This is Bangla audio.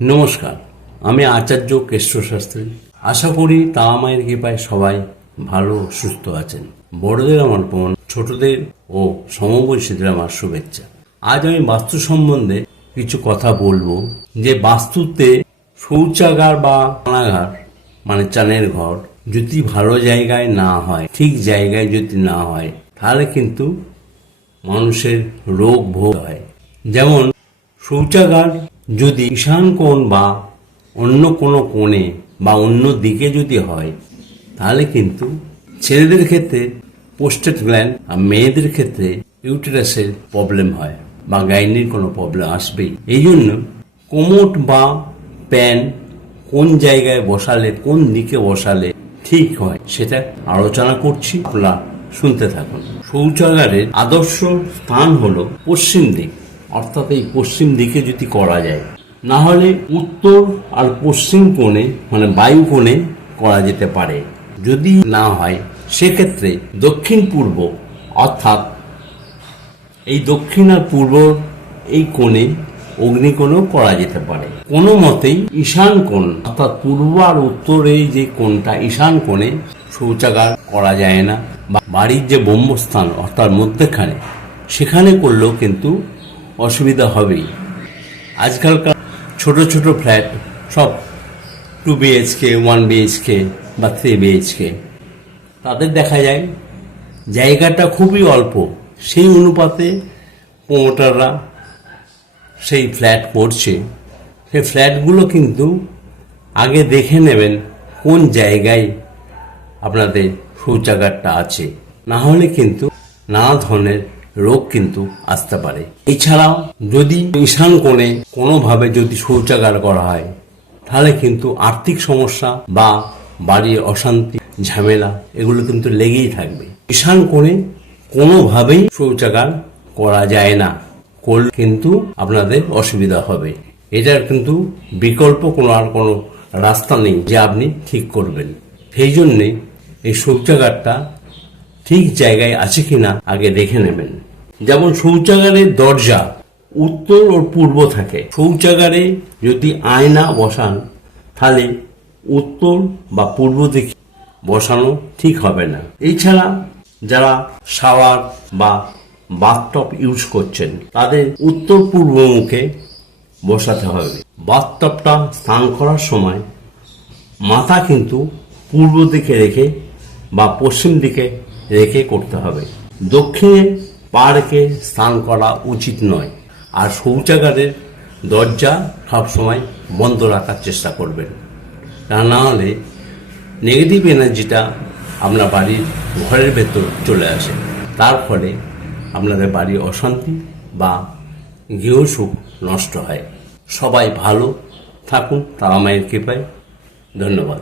নমস্কার, আমি আচার্য কেশব শাস্ত্রী। আশা করি তারা মায়ের কৃপায় সবাই ভালো সুস্থ আছেন। বড়দের আমার প্রণাম, ছোটদের ও সমবয়সীদের আমার শুভেচ্ছা। আজ আমি বাস্তু সম্বন্ধে কিছু কথা বলবো। যে বাস্তুতে শৌচাগার বা স্নানাগার মানে চানের ঘর যদি ভালো জায়গায় না হয়, ঠিক জায়গায় যদি না হয়, তাহলে কিন্তু মানুষের রোগ ভোগ হয়। যেমন শৌচাগার যদি ঈশান কোণ বা অন্য কোনো কোণে বা অন্য দিকে যদি হয়, তাহলে কিন্তু ছেলেদের ক্ষেত্রে প্রোস্টেট গ্ল্যান্ড আর মেয়েদের ক্ষেত্রে ইউটেরাসের প্রবলেম হয় বা গাইনির কোনো প্রবলেম আসবেই। এই জন্য কোমোট বা প্যান কোন জায়গায় বসালে, কোন দিকে বসালে ঠিক হয় সেটা আলোচনা করছি, আপনারা শুনতে থাকুন। শৌচাগারের আদর্শ স্থান হলো পশ্চিম দিক, অর্থাৎ এই পশ্চিম দিকে যদি করা যায়, না হলে উত্তর আর পশ্চিম কোণে মানে বায়ু কোণে করা যেতে পারে। যদি না হয় সেক্ষেত্রে দক্ষিণ পূর্ব, অর্থাৎ এই দক্ষিণ আর পূর্ব এই কোণে অগ্নিকোণও করা যেতে পারে। কোনো মতেই ঈশান কোণ অর্থাৎ পূর্ব আর উত্তর এই যে কোণটা ঈশান কোণে শৌচাগার করা যায় না। বাড়ির যে ব্রহ্মস্থান অর্থাৎ মধ্যখানে, সেখানে করলেও কিন্তু অসুবিধা হবেই। আজকালকার ছোট ছোট ফ্ল্যাট সব 2 BHK, 1 BHK বা 3 BHK, তাদের দেখা যায় জায়গাটা খুবই অল্প। সেই অনুপাতে প্রমোটাররা সেই ফ্ল্যাট করছে। সেই ফ্ল্যাটগুলো কিন্তু আগে দেখে নেবেন কোন জায়গায় আপনাদের শৌচাগারটা আছে, না হলে কিন্তু নানা ধরনের রোগ কিন্তু আসতে পারে। এছাড়াও যদি ঈশান কোণে কোনোভাবে যদি শৌচাগার করা হয়, তাহলে কিন্তু আর্থিক সমস্যা বা বাড়ির অশান্তি ঝামেলা এগুলো কিন্তু লেগেই থাকবে। ঈশান কোণে কোনোভাবেই শৌচাগার করা যায় না, করলে কিন্তু আপনাদের অসুবিধা হবে। এটার কিন্তু বিকল্প কোনো রাস্তা নেই যে আপনি ঠিক করবেন। সেই জন্যে এই শৌচাগারটা ঠিক জায়গায় আছে কিনা আগে দেখে নেবেন। যেমন শৌচাগারের দরজা উত্তর ও পূর্ব থাকে। শৌচাগারে যদি আয়না বসান, তাহলে উত্তর বা পূর্ব দিকে বসানো ঠিক হবে না। এছাড়া যারা শাওয়ার বা বাথটব ইউজ করছেন, তাদের উত্তর পূর্ব মুখে বসাতে হবে। বাথটবটা স্নান করার সময় মাথা কিন্তু পূর্ব দিকে রেখে বা পশ্চিম দিকে রেখে করতে হবে। দক্ষিণে পা রেখে স্নান করা উচিত নয়। আর শৌচাগারের দরজা সবসময় বন্ধ রাখার চেষ্টা করবেন, তা না হলে নেগেটিভ এনার্জিটা আপনার বাড়ির ঘরের ভেতর চলে আসে। তার ফলে আপনাদের বাড়ির অশান্তি বা গৃহসুখ নষ্ট হয়। সবাই ভালো থাকুন তারা মায়ের কৃপায়। ধন্যবাদ।